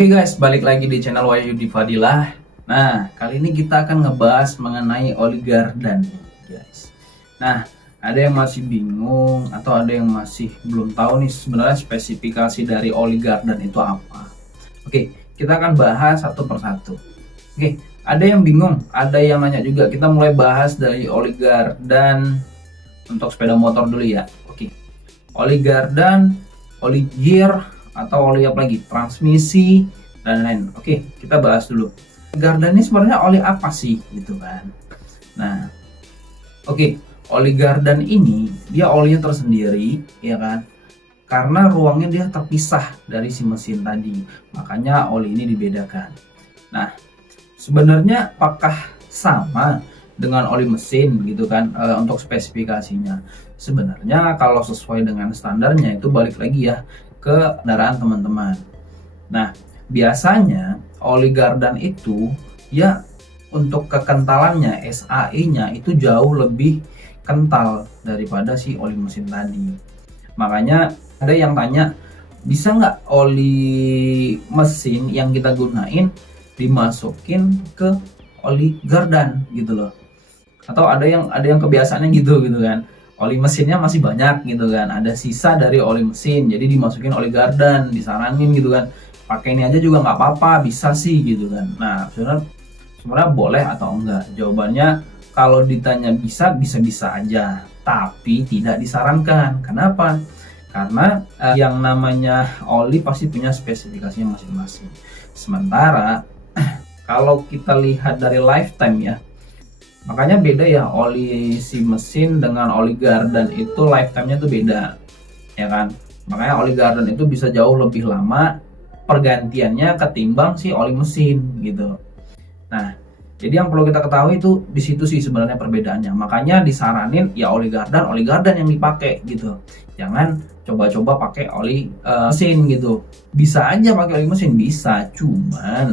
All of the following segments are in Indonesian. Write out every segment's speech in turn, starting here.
Oke guys, balik lagi di channel Wahyudi Fadilah. Nah, kali ini kita akan ngebahas mengenai oli gardan guys. Nah, ada yang masih bingung atau ada yang masih belum tahu nih sebenarnya spesifikasi dari oli gardan itu apa. Oke, kita akan bahas satu persatu. Oke, ada yang bingung, ada yang nanya juga. Kita mulai bahas dari oli gardan untuk sepeda motor dulu ya. Oke, oli gardan, oli gear, atau oli apa lagi, transmisi dan lain. Oke, kita bahas dulu. Gardan ini sebenarnya oli apa sih gitu kan. Nah, oke, oli gardan ini dia olinya tersendiri ya kan, karena ruangnya dia terpisah dari si mesin tadi, makanya oli ini dibedakan. Nah, sebenarnya apakah sama dengan oli mesin gitu kan, untuk spesifikasinya? Sebenarnya kalau sesuai dengan standarnya itu balik lagi ya ke kendaraan teman-teman. Nah, biasanya oli gardan itu ya untuk kekentalannya SAE-nya itu jauh lebih kental daripada si oli mesin tadi. Makanya ada yang tanya, bisa nggak oli mesin yang kita gunain dimasukin ke oli gardan gitu loh? Atau ada yang kebiasaannya gitu kan, oli mesinnya masih banyak gitu kan, ada sisa dari oli mesin jadi dimasukin oli gardan, disaranin gitu kan, pakai ini aja juga nggak apa-apa, bisa sih gitu kan. Nah, sebenarnya boleh atau enggak? Jawabannya kalau ditanya bisa aja, tapi tidak disarankan. Kenapa? Karena yang namanya oli pasti punya spesifikasinya masing-masing. Sementara kalau kita lihat dari lifetime ya, makanya beda ya, oli si mesin dengan oli gardan itu lifetime-nya tuh beda ya kan. Makanya oli gardan itu bisa jauh lebih lama pergantiannya ketimbang si oli mesin gitu. Nah, jadi yang perlu kita ketahui itu di situ sih sebenarnya perbedaannya. Makanya disaranin ya oli gardan yang dipakai gitu. Jangan coba-coba pakai oli mesin gitu. Bisa aja pakai oli mesin, bisa, cuman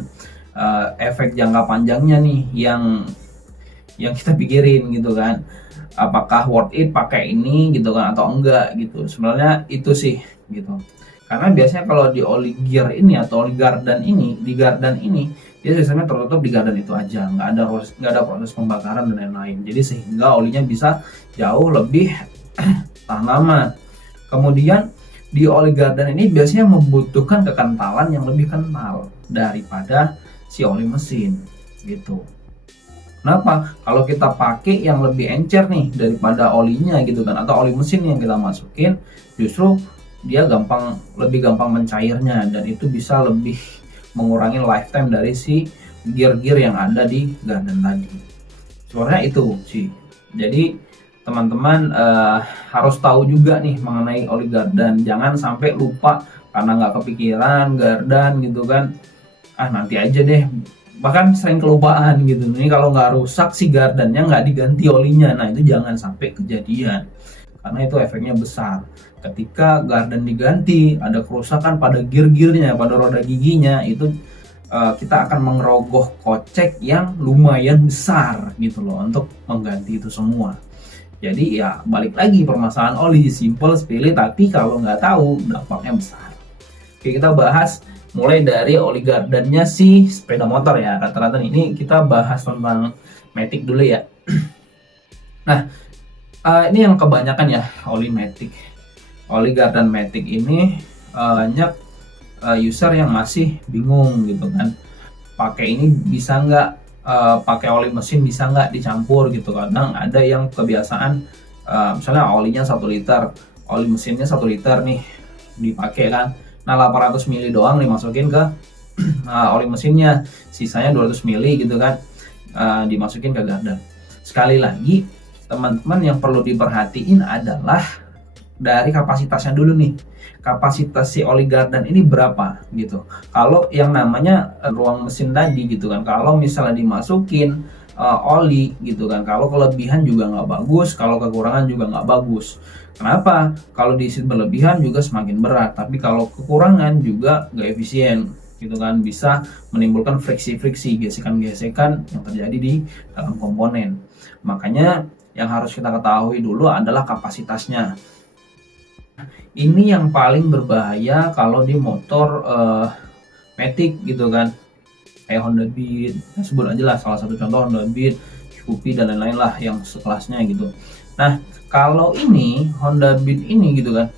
efek jangka panjangnya nih yang kita pikirin gitu kan, apakah worth it pakai ini gitu kan atau enggak gitu. Sebenarnya itu sih gitu, karena biasanya kalau di oli gear ini atau oli gardan ini, di gardan ini dia sistemnya tertutup di gardan itu aja, nggak ada proses pembakaran dan lain-lain, jadi sehingga olinya bisa jauh lebih tahan lama. Kemudian di oli gardan ini biasanya membutuhkan kekentalan yang lebih kental daripada si oli mesin gitu. Kenapa? Kalau kita pakai yang lebih encer nih daripada olinya gitu kan, atau oli mesin yang kita masukin, justru dia lebih gampang mencairnya, dan itu bisa lebih mengurangi lifetime dari si gear-gear yang ada di gardan tadi. Sebenarnya itu sih. Jadi teman-teman harus tahu juga nih mengenai oli gardan. Jangan sampai lupa karena nggak kepikiran gardan gitu kan. Ah, nanti aja deh, bahkan sering kelupaan gitu. Ini kalau nggak rusak si gardannya, nggak diganti olinya, nah itu jangan sampai kejadian, karena itu efeknya besar. Ketika gardan diganti, ada kerusakan pada gear-gearnya, pada roda giginya, itu kita akan mengerogoh kocek yang lumayan besar gitu loh untuk mengganti itu semua. Jadi ya balik lagi, permasalahan oli simple sepele, tapi kalau nggak tahu dampaknya besar. Oke, kita bahas mulai dari oli gardannya si sepeda motor ya. Rata-rata ini kita bahas tentang Matic dulu ya. Nah, ini yang kebanyakan ya, oli Matic. Oli gardan Matic ini banyak user yang masih bingung gitu kan. Pakai ini bisa nggak, pakai oli mesin bisa nggak dicampur gitu. Kadang ada yang kebiasaan misalnya olinya 1 liter, oli mesinnya 1 liter nih dipakai kan. Nah, 800 ml doang dimasukin ke oli mesinnya, sisanya 200 ml gitu kan, dimasukin ke gardan. Sekali lagi, teman-teman yang perlu diperhatiin adalah dari kapasitasnya dulu nih. Kapasitas si oli gardan ini berapa gitu. Kalau yang namanya ruang mesin tadi gitu kan, kalau misalnya dimasukin oli gitu kan, kalau kelebihan juga nggak bagus, kalau kekurangan juga nggak bagus. Kenapa? Kalau diisi berlebihan juga semakin berat, tapi kalau kekurangan juga nggak efisien gitu kan, bisa menimbulkan friksi-friksi, gesekan-gesekan yang terjadi di dalam komponen. Makanya yang harus kita ketahui dulu adalah kapasitasnya. Ini yang paling berbahaya kalau di motor Matic gitu kan, kayak Honda Beat, kita sebut aja lah salah satu contoh Honda Beat, Scoopy dan lain-lain lah yang sekelasnya gitu. Nah kalau ini Honda Beat ini gitu kan,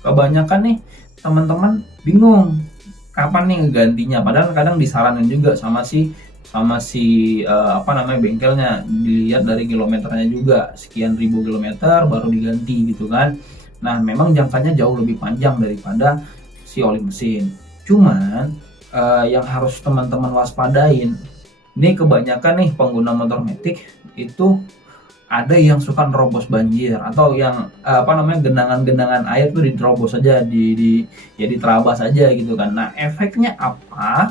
kebanyakan nih teman-teman bingung kapan nih ngegantinya, padahal kadang disaranin juga sama si bengkelnya, dilihat dari kilometernya juga, sekian ribu kilometer baru diganti gitu kan. Nah memang jangkanya jauh lebih panjang daripada si oli mesin, cuman yang harus teman-teman waspadain, ini kebanyakan nih pengguna motor Matic itu ada yang suka nerobos banjir, atau yang genangan-genangan air tuh diterobos aja, diterabas aja gitu kan. Nah efeknya apa?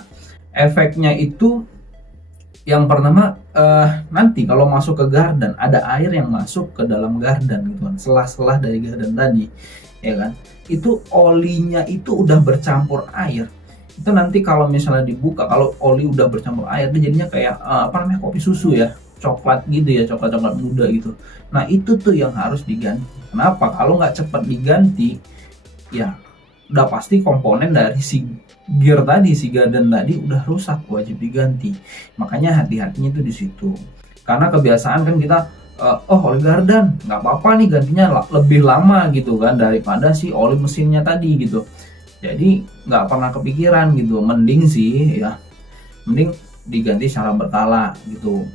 Efeknya itu yang pertama, nanti kalau masuk ke gardan, ada air yang masuk ke dalam gardan gitu kan, selah-selah dari gardan tadi ya kan, itu olinya itu udah bercampur air. Itu nanti kalau misalnya dibuka, kalau oli udah bercampur air, dia jadinya kayak kopi susu ya, coklat gitu ya, coklat muda gitu. Nah itu tuh yang harus diganti. Kenapa? Kalau nggak cepat diganti ya udah pasti komponen dari si gear tadi, si gardan tadi udah rusak, wajib diganti. Makanya hati-hatinya itu di situ. Karena kebiasaan kan kita oli gardan nggak apa-apa nih gantinya lebih lama gitu kan daripada si oli mesinnya tadi gitu. Jadi nggak pernah kepikiran gitu, mending sih ya, mending diganti secara berkala gitu.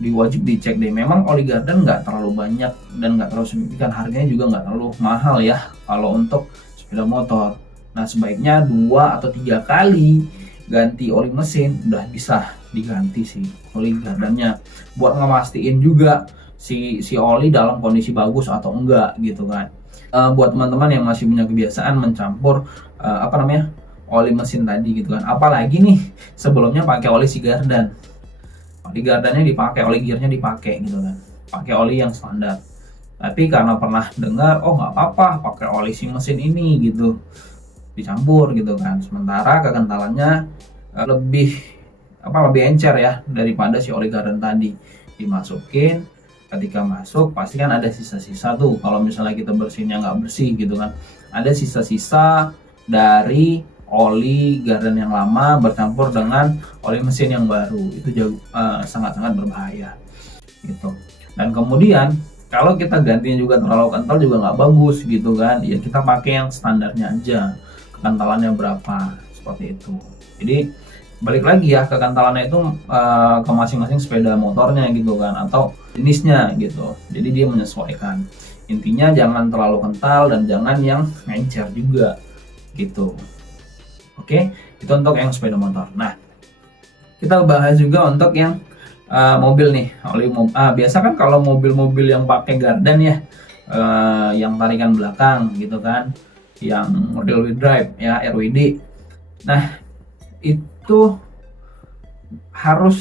Diwajib dicek deh, memang oli gardan nggak terlalu banyak dan nggak terlalu signifikan, harganya juga nggak terlalu mahal ya kalau untuk sepeda motor. Nah sebaiknya 2 atau 3 kali ganti oli mesin udah bisa diganti sih oli gardannya, buat ngemastiin juga si oli dalam kondisi bagus atau enggak gitu kan. Buat teman-teman yang masih punya kebiasaan mencampur oli mesin tadi gitu kan, apalagi nih sebelumnya pakai oli si gardan, oli gardannya dipakai, oli gearnya dipakai gitu kan, pakai oli yang standar, tapi karena pernah dengar nggak apa-apa pakai oli si mesin ini gitu, dicampur gitu kan, sementara kekentalannya lebih encer ya daripada si oli gardan tadi. Dimasukin, ketika masuk pasti kan ada sisa-sisa tuh, kalau misalnya kita bersihnya nggak bersih gitu kan, ada sisa-sisa dari oli gardan yang lama bercampur dengan oli mesin yang baru, itu sangat-sangat berbahaya gitu. Dan kemudian kalau kita gantinya juga terlalu kental juga nggak bagus gitu kan, ya kita pakai yang standarnya aja, kekentalannya berapa, seperti itu. Jadi balik lagi ya, kekentalannya itu ke masing-masing sepeda motornya gitu kan, atau jenisnya gitu, jadi dia menyesuaikan. Intinya jangan terlalu kental dan jangan yang encer juga gitu. Oke, itu untuk yang sepeda motor. Nah kita bahas juga untuk yang mobil nih, biasa kan kalau mobil-mobil yang pakai gardan ya, yang tarikan belakang gitu kan, yang rear wheel drive ya, RWD. Nah itu harus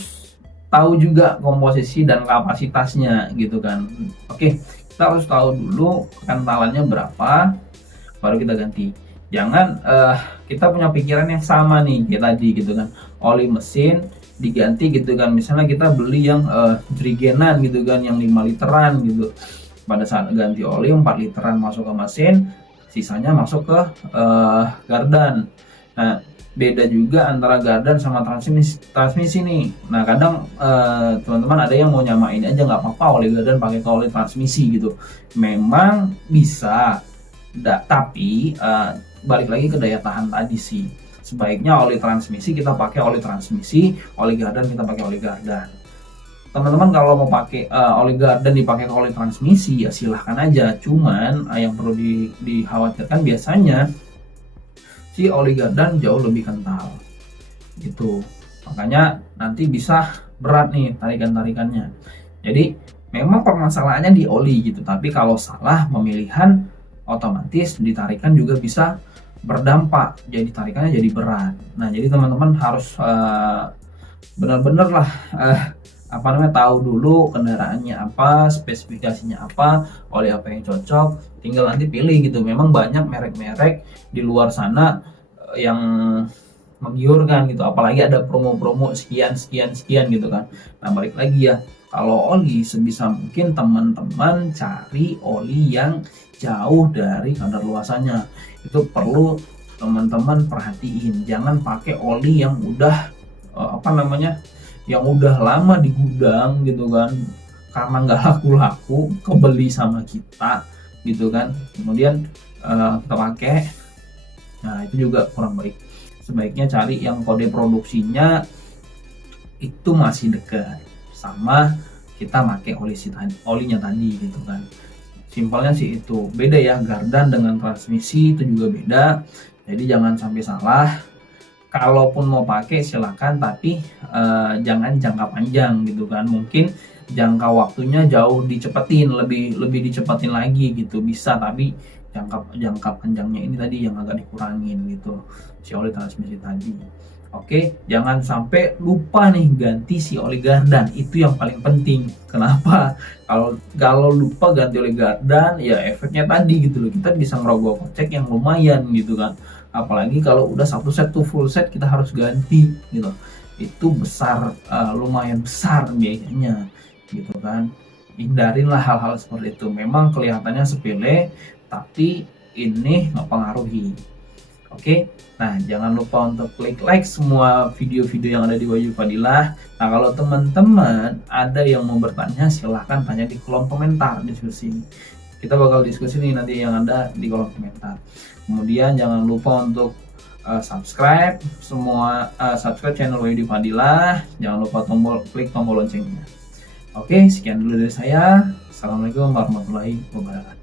tahu juga komposisi dan kapasitasnya gitu kan. Oke, kita harus tahu dulu kekentalannya berapa, baru kita ganti. Jangan kita punya pikiran yang sama nih kayak tadi gitu kan, oli mesin diganti gitu kan, misalnya kita beli yang jerigenan gitu kan, yang 5 literan gitu, pada saat ganti oli 4 literan masuk ke mesin, sisanya masuk ke gardan. Nah beda juga antara gardan sama transmisi nih. Nah kadang teman-teman ada yang mau nyamain aja, nggak apa-apa oli gardan pakai ke oli transmisi gitu, memang bisa, tapi balik lagi ke daya tahan tadi sih. Sebaiknya oli transmisi kita pakai oli transmisi, oli gardan kita pakai oli gardan. Teman-teman kalau mau pakai oli gardan dipakai ke oli transmisi ya silahkan aja, cuman yang perlu dikhawatirkan biasanya si oli gardan jauh lebih kental gitu, makanya nanti bisa berat nih tarikan-tarikannya. Jadi memang permasalahannya di oli gitu, tapi kalau salah pemilihan otomatis ditarikan juga bisa berdampak, jadi tarikannya jadi berat. Nah jadi teman-teman harus benar-benar lah tahu dulu kendaraannya apa, spesifikasinya apa, oli apa yang cocok, tinggal nanti pilih gitu. Memang banyak merek-merek di luar sana yang menggiurkan gitu, apalagi ada promo-promo sekian gitu kan. Nah balik lagi ya, kalau oli sebisa mungkin teman-teman cari oli yang jauh dari kadaluarsanya. Itu perlu teman-teman perhatiin, jangan pakai oli yang udah yang udah lama di gudang gitu kan, karena nggak laku-laku kebeli sama kita gitu kan, kemudian kita pakai. Nah itu juga kurang baik. Sebaiknya cari yang kode produksinya itu masih dekat sama kita pakai olinya tadi gitu kan. Simpelnya sih itu. Beda ya, gardan dengan transmisi itu juga beda. Jadi jangan sampai salah. Kalaupun mau pakai silakan, tapi jangan jangka panjang gitu kan. Mungkin jangka waktunya jauh dicepetin, lebih dicepetin lagi gitu bisa, tapi jangka panjangnya ini tadi yang agak dikurangin gitu, si oli transmisi tadi. Oke, jangan sampai lupa nih ganti si oli gardan, itu yang paling penting. Kenapa? Kalau lupa ganti oli gardan, ya efeknya tadi gitu loh, kita bisa ngerogoh kocek yang lumayan gitu kan. Apalagi kalau udah satu set tuh full set kita harus ganti gitu, itu besar, lumayan besar biayanya gitu kan. Hindarinlah hal-hal seperti itu. Memang kelihatannya sepele, tapi ini mempengaruhi. Oke, nah jangan lupa untuk klik like semua video-video yang ada di Wahyu Fadilah. Nah kalau teman-teman ada yang mau bertanya, silahkan tanya di kolom komentar diskusi. Kita bakal diskusi nih nanti yang ada di kolom komentar. Kemudian jangan lupa untuk subscribe channel Wahyu Fadilah. Jangan lupa klik tombol loncengnya. Oke, sekian dulu dari saya. Assalamualaikum warahmatullahi wabarakatuh.